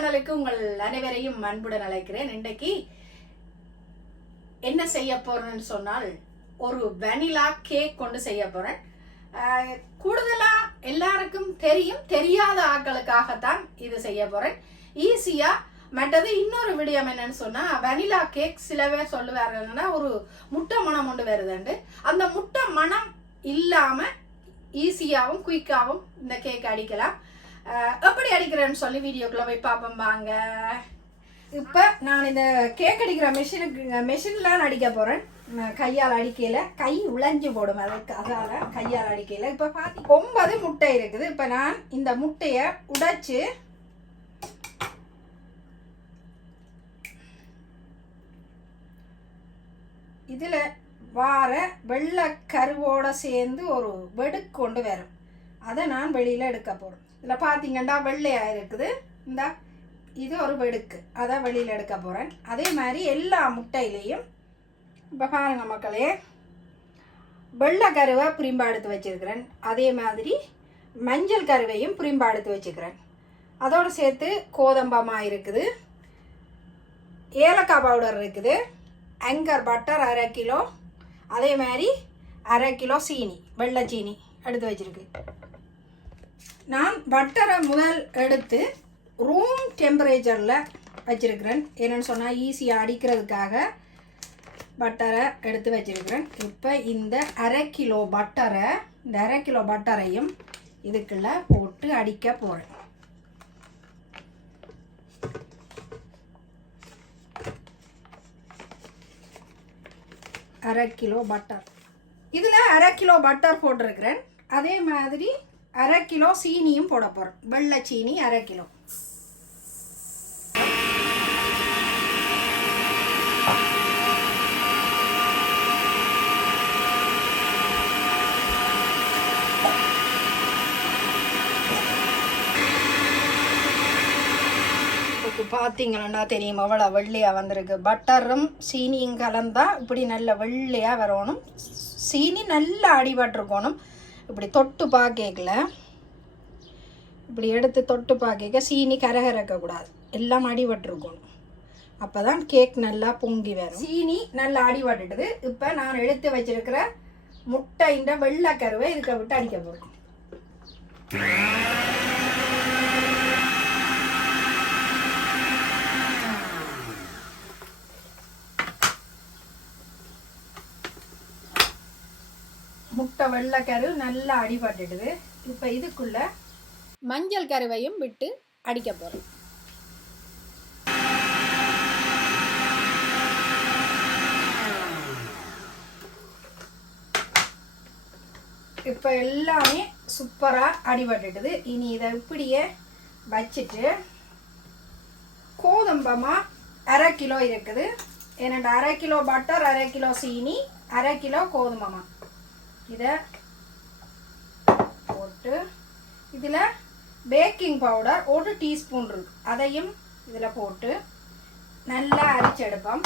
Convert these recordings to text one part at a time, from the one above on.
சேனலுக்கு உங்கள் அனைவரையும் அன்புடன் அழைக்கிறேன். இன்றைக்கு என்ன செய்ய போறேன்னு சொன்னால் ஒரு வெனிலா கேக் கொண்டு செய்ய போறேன். கூடுதலா எல்லாருக்கும் தெரியும் தெரியாத ஆட்களுக்காகத்தான் இது செய்ய போறேன். ஈஸியா மற்றது இன்னொரு விடியம் என்னன்னு சொன்னா வெனிலா கேக் சில பேர் சொல்லுவாருன்னா ஒரு முட்டை மனம் கொண்டு வருதுண்டு. அந்த முட்டை மனம் இல்லாம ஈஸியாகவும் குயிக்காகவும் இந்த கேக் அடிக்கலாம். எப்படி அடிக்கிறேன்னு சொல்லி வீடியோக்குள்ள போய் பார்ப்போம் வாங்க. இப்போ நான் இந்த கேக் அடிக்கிற மிஷினுக்கு மிஷினில் அடிக்க போகிறேன் கையால் அடிக்கையில் கை உழைஞ்சு போடும் அதுக்கு அதால் கையால் அடிக்கையில் இப்போ பார்த்தி ஒன்பது முட்டை இருக்குது. இப்போ நான் இந்த முட்டையை உடைச்சி இதில் வார வெள்ளை கருவோடு சேர்ந்து ஒரு வெடுக்கு கொண்டு வரும். அதை நான் வெளியில் எடுக்க போகிறேன் இதில் பார்த்தீங்கன்னா வெள்ளையாக இருக்குது. இந்த இது ஒரு வெடுக்கு. அதை வெளியில் எடுக்க போகிறேன் அதே மாதிரி எல்லா முட்டையிலையும் இப்போ பாருங்க மக்களே வெள்ளை கருவை பிரிம்பா எடுத்து அதே மாதிரி மஞ்சள் கருவையும் பிரிம்பா எடுத்து வச்சுக்கிறேன் அதோடு சேர்த்து கோதம்பமாக இருக்குது. ஏலக்காய் பவுடர் இருக்குது. அங்கர் பட்டர் அரை கிலோ. அதே மாதிரி அரை கிலோ சீனி வெள்ளை சீனி எடுத்து வச்சுருக்கு. நான் பட்டரை முதல் எடுத்து ரூம் டெம்பரேச்சரில் வச்சுருக்கிறேன். என்னென்னு சொன்னால் ஈஸியாக அடிக்கிறதுக்காக பட்டரை எடுத்து வச்சிருக்கிறேன். இப்போ இந்த அரை கிலோ பட்டரை இந்த அரை கிலோ பட்டரையும் இதுக்குள்ள போட்டு அடிக்க போகிறேன் அரை கிலோ பட்டர் இதில் அரை கிலோ பட்டர் போட்டிருக்கிறேன். அதே மாதிரி அரை கிலோ சீனியும் போட போகிறோம் வெள்ளை சீனி அரை கிலோ. பார்த்தீங்களா பார்த்தீங்கன்னா தெரியும் அவ்வளோ வெள்ளையாக வந்திருக்கு. பட்டரும் சீனியும் கலந்தால் இப்படி நல்ல வெள்ளையாக வரணும். சீனி நல்லா அடிபட்டிருக்கணும். இப்படி தொட்டு பார்க்கல இப்படி எடுத்து தொட்டு பார்க்க சீனி கரகரக்கக்கூடாது எல்லாம் அடிபட்டிருக்கணும் அப்போ தான் கேக் நல்லா பொங்கி வரும். சீனி நல்லா அடிபட்டுடுது இப்போ நான் எடுத்து வச்சிருக்கிற முட்டைன்ற வெள்ளை கருவை இதுக்க விட்டு அடிக்க போகிறேன் முட்டை வெள்ளைக்கரு நல்லா அடிபட்டுடுது. இப்போ இதுக்குள்ள மஞ்சள் கருவையும் விட்டு அடிக்க போகிறோம் இப்போ எல்லாமே சூப்பராக அடிபட்டுடுது. இனி இதை இப்படியே வச்சுட்டு கோதம்பமாக அரை கிலோ இருக்குது. என்னோட அரை கிலோ பட்டர் அரை கிலோ சீனி அரை கிலோ கோதுமமாக இதை போட்டு இதில் பேக்கிங் பவுடர் ஒரு டீஸ்பூன் இருக்கு. அதையும் இதில் போட்டு நல்லா அரைச்செடுப்போம்.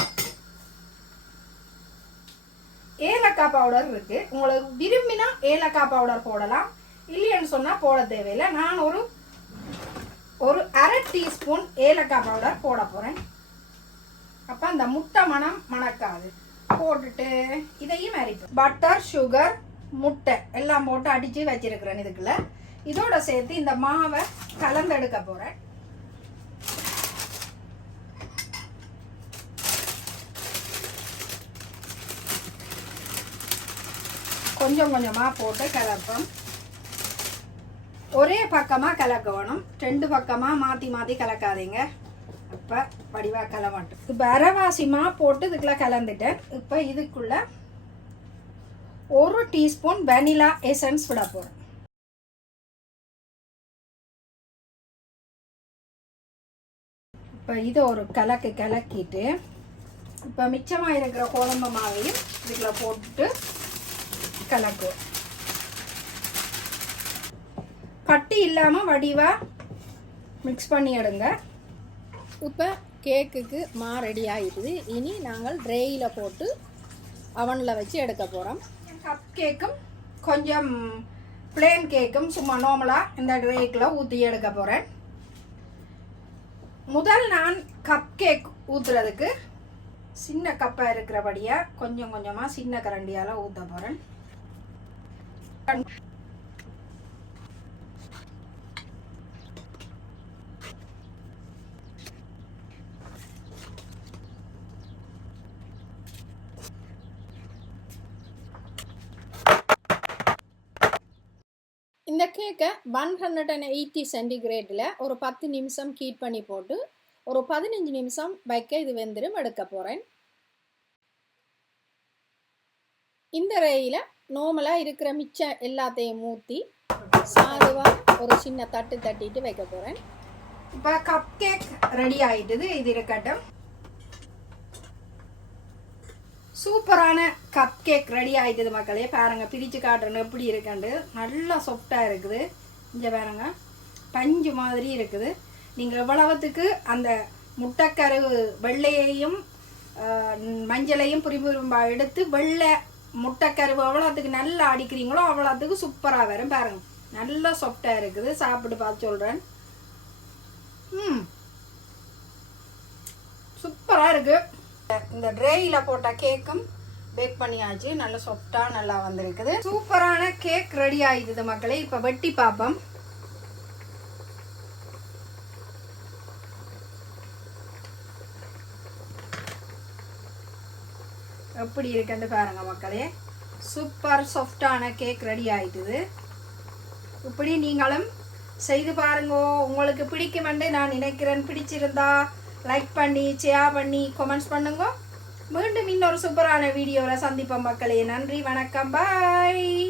ஏலக்காய் பவுடர் இருக்கு. உங்களுக்கு விரும்பினா ஏலக்காய் பவுடர் போடலாம். இல்லைன்னு சொன்னால் போட தேவையில்லை. நான் ஒரு ஒரு அரை டீஸ்பூன் ஏலக்காய் பவுடர் போட போகிறேன் அப்போ அந்த முட்டை மணம் மணக்காது. போட்டுட்டு இதையும் அரைப்பேன் பட்டர் சுகர் முட்டை எல்லாம் போட்டு அடித்து வச்சிருக்கிறேன் இதுக்குள்ள இதோட சேர்த்து இந்த மாவை கலந்தெடுக்க போகிறேன் கொஞ்சம் கொஞ்சமாக போட்டு கலப்போம். ஒரே பக்கமாக கலக்கணும். ரெண்டு பக்கமாக மாற்றி மாற்றி கலக்காதீங்க. இப்போ வடிவாக கலமாட்டும் இப்போ அரைவாசிமா போட்டு இதுக்குள்ள கலந்துட்டேன். இப்போ இதுக்குள்ள ஒரு டீஸ்பூன் வெனிலா எசன்ஸ் விட போகிறேன் இப்போ இதை ஒரு கலக்கு கலக்கிட்டு இப்போ மிச்சமாக இருக்கிற குழம்பு மாவையும் இதில் போட்டு கலக்குவோம். கட்டி இல்லாமல் வடிவாக மிக்ஸ் பண்ணி எடுங்க. இப்போ கேக்குக்கு மா ரெடி ஆகிடுது இனி நாங்கள் ட்ரேயில் போட்டு அவனில் வச்சு எடுக்க போகிறோம் கப் கேக்கும் கொஞ்சம் பிளேன் கேக்கும் சும்மா நார்மலாக இந்த ட்ரேக்கில் ஊற்றி எடுக்க போகிறேன் முதல் நான் கப் கேக் ஊற்றுறதுக்கு சின்ன கப்பாக இருக்கிறபடியாக கொஞ்சம் கொஞ்சமாக சின்ன கரண்டியால் ஊற்ற போகிறேன் இந்த கேக்கை ஒன் ஹண்ட்ரட் அண்ட் எயிட்டி சென்டிகிரேடில் ஒரு பத்து நிமிஷம் ஹீட் பண்ணி போட்டு ஒரு பதினஞ்சு நிமிஷம் வைக்க இது வெந்திரும் எடுக்க போகிறேன் இந்த ரேயில் நார்மலாக இருக்கிற மிச்ச எல்லாத்தையும் ஊற்றி சாதுவாக ஒரு சின்ன தட்டு தட்டிட்டு வைக்க போகிறேன் இப்போ கப் கேக் ரெடி ஆகிட்டுது இது இருக்கட்டும். சூப்பரான கப் கேக் ரெடி ஆகிக்குது மக்களே. பாருங்க பிரித்து காட்டுறேன் எப்படி இருக்குண்டு நல்லா சாஃப்டாக இருக்குது. இங்கே பாருங்க பஞ்சு மாதிரி இருக்குது. நீங்கள் எவ்வளவுத்துக்கு அந்த முட்டைக்கருவு வெள்ளையையும் மஞ்சளையும் புரிபுரிம்பா எடுத்து வெள்ளை முட்டைக்கருவு அவ்வளோத்துக்கு நல்லா அடிக்கிறீங்களோ அவ்வளோத்துக்கு சூப்பராக வரும். பாருங்க நல்லா சாஃப்டாக இருக்குது. சாப்பிட்டு பார்த்து சொல்கிறேன் ம். சூப்பராக இருக்குது இந்த ட்ரேயில் போட்ட கேக்கும் பேக் பண்ணியாச்சு. நல்லா சாஃப்டாக நல்லா வந்திருக்குது. சூப்பரான கேக் ரெடி ஆயிடுது மக்களே. இப்போ வெட்டி பார்ப்போம் எப்படி இருக்குன்னு பாருங்க மக்களே. சூப்பர் சாஃப்டான கேக் ரெடி ஆயிட்டுது இப்படி நீங்களும் செய்து பாருங்க. உங்களுக்கு பிடிக்குமென்று நான் நினைக்கிறேன். பிடிச்சிருந்தா லைக் பண்ணி ஷேர் பண்ணி கமெண்ட்ஸ் பண்ணுங்க. மீண்டும் இன்னொரு சூப்பரான வீடியோவில் சந்திப்போம் மக்களே. நன்றி வணக்கம். பாய்